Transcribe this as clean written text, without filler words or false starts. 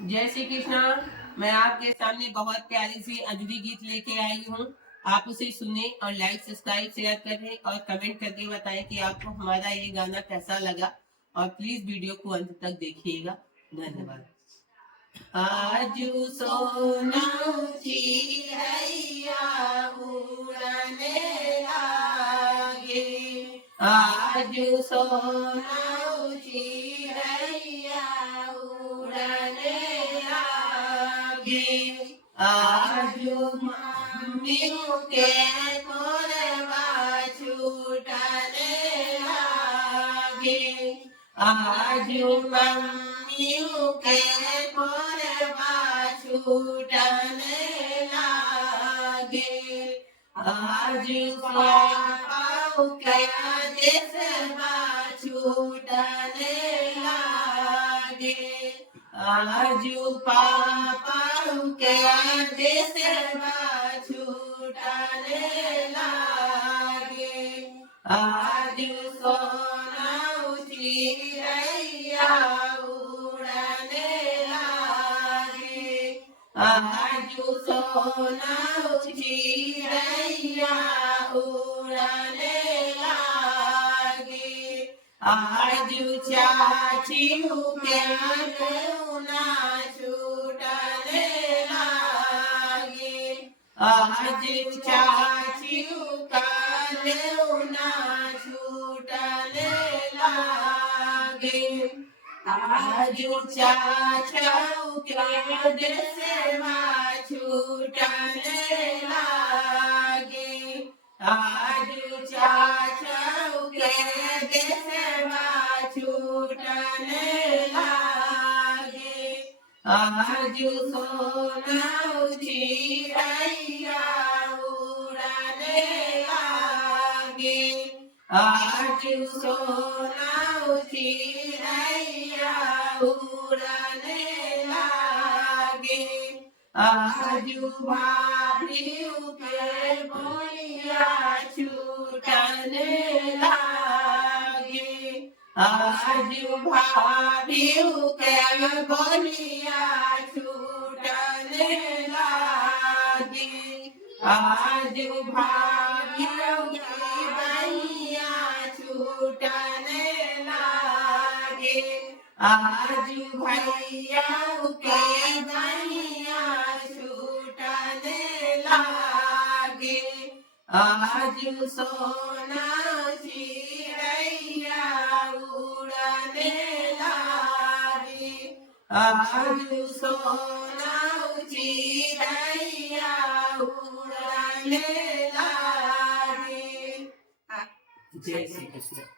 जय श्री कृष्णा। मैं आपके सामने बहुत प्यारी सी अजूबी गीत लेके आई हूँ। आप उसे सुने और लाइक सब्सक्राइब शेयर करें और कमेंट करके बताएं कि आपको हमारा ये गाना कैसा लगा। और प्लीज वीडियो को अंत तक देखिएगा। धन्यवाद। आजू सोना चिड़ैया उड़ने लागे, आजू सोना चिड़ैया उड़ने लागे, आजू मम्मी के कोरवा छूटने लागे, आजू मम्मी के कोरवा छूटने लागे, आजू पापा के देशवा छूटने लागे, आजू पापा के देशवा छूटने लागे, आजू सोना चिड़ैया उड़ने लागे, आजू सोना चिड़ैया उड़ने लागे, आजू चाची के ना छूटने लागे, आजू चाची का ना छूटने लागे, आजू चाचा के देशवा छूटने लागे, आजू चाचा के देशवा छूटने लागे, आजू सोना चिड़ैया उड़ने लागे, आजू सोना चिड़ैया उड़ने लागे, आजू भाभी के बोलिया छूटने लागे, आजू भाभी के बोलिया छूटने लागे, आजू भाभी की बनिया छूटने लागे, आजू भैया के बनिया छूटने लागे, आजू सोना चिड़ैया उड़ने लागे, आजू सोना चिड़ैया उड़ने लागे। जय श्री कृष्ण।